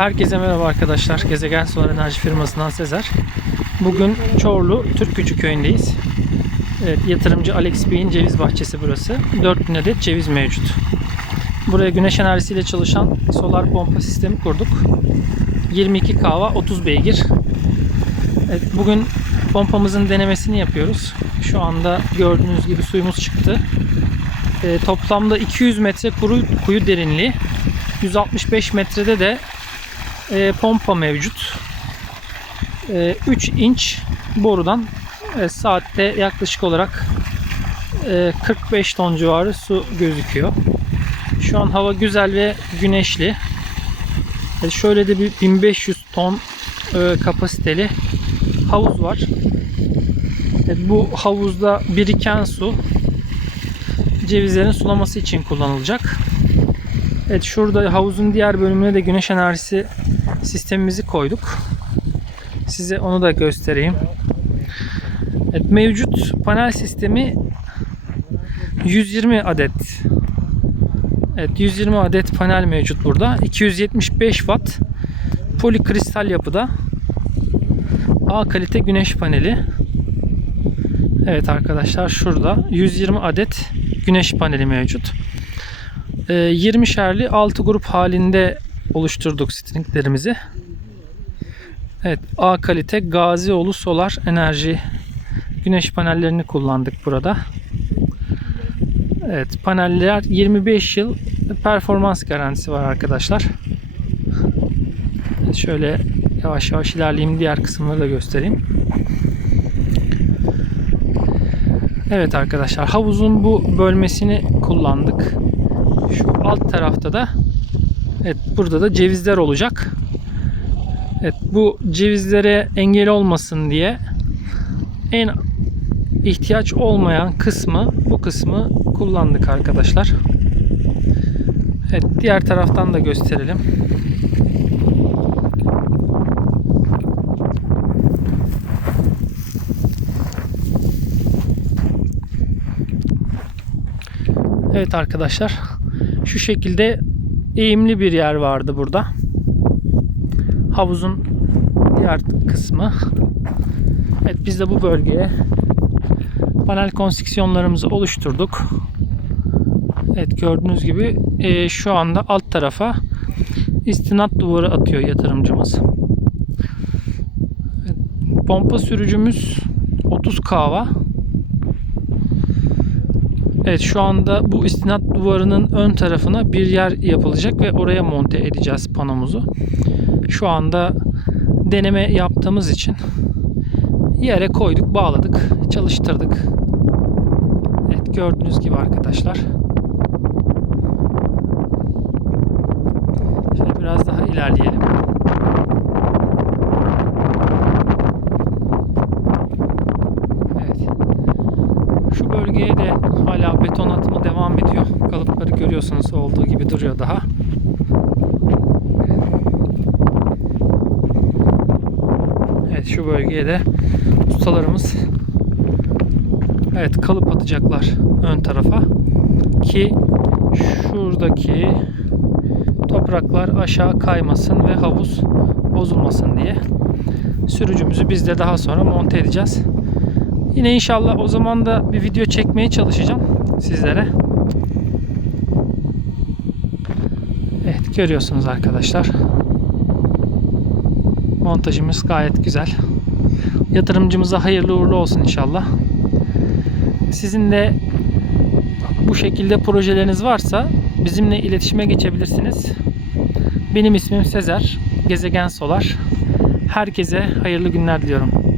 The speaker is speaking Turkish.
Herkese merhaba arkadaşlar. Gezegen Solar Enerji firmasından Sezer. Bugün Çorlu Türkgücü köyündeyiz. Evet, yatırımcı Alex Bey'in ceviz bahçesi burası. 4000 adet ceviz mevcut. Buraya güneş enerjisiyle çalışan solar pompa sistemi kurduk. 22 kahva 30 beygir. Evet, bugün pompamızın denemesini yapıyoruz. Şu anda gördüğünüz gibi suyumuz çıktı. Ee, toplamda 200 metre kuru, kuyu derinliği. 165 metrede de e, pompa mevcut. E, 3 inç borudan e, saatte yaklaşık olarak e, 45 ton civarı su gözüküyor. Şu an hava güzel ve güneşli. E, şöyle de bir 1500 ton e, kapasiteli havuz var. E, bu havuzda biriken su cevizlerin sulaması için kullanılacak. Evet şurada havuzun diğer bölümüne de güneş enerjisi sistemimizi koyduk. Size onu da göstereyim. Evet, mevcut panel sistemi 120 adet. Evet 120 adet panel mevcut burada. 275 watt polikristal yapıda A kalite güneş paneli. Evet arkadaşlar şurada 120 adet güneş paneli mevcut. 20 şerli 6 grup halinde oluşturduk stringlerimizi. Evet, A kalite Gazioğlu Solar Enerji güneş panellerini kullandık burada. Evet, paneller 25 yıl performans garantisi var arkadaşlar. Şöyle yavaş yavaş ilerleyeyim diğer kısımları da göstereyim. Evet arkadaşlar havuzun bu bölmesini kullandık. Şu alt tarafta da evet burada da cevizler olacak. Evet bu cevizlere engel olmasın diye en ihtiyaç olmayan kısmı bu kısmı kullandık arkadaşlar. Evet diğer taraftan da gösterelim. Evet arkadaşlar şu şekilde eğimli bir yer vardı burada. Havuzun diğer kısmı. Evet biz de bu bölgeye panel konstrüksiyonlarımızı oluşturduk. Evet gördüğünüz gibi e, şu anda alt tarafa istinat duvarı atıyor yatırımcımız. Evet, pompa sürücümüz 30 kava. Evet şu anda bu istinat duvarının ön tarafına bir yer yapılacak ve oraya monte edeceğiz panomuzu. Şu anda deneme yaptığımız için yere koyduk, bağladık, çalıştırdık. Evet gördüğünüz gibi arkadaşlar. Şöyle biraz daha ilerleyelim. Evet. Şu bölgeye de hala beton atımı devam ediyor. Kalıpları görüyorsunuz olduğu gibi duruyor daha. Evet şu bölgeye de ustalarımız evet kalıp atacaklar ön tarafa ki şuradaki topraklar aşağı kaymasın ve havuz bozulmasın diye sürücümüzü biz de daha sonra monte edeceğiz. Yine inşallah o zaman da bir video çekmeye çalışacağım sizlere. Evet görüyorsunuz arkadaşlar. Montajımız gayet güzel. Yatırımcımıza hayırlı uğurlu olsun inşallah. Sizin de bu şekilde projeleriniz varsa bizimle iletişime geçebilirsiniz. Benim ismim Sezer. Gezegen Solar. Herkese hayırlı günler diliyorum.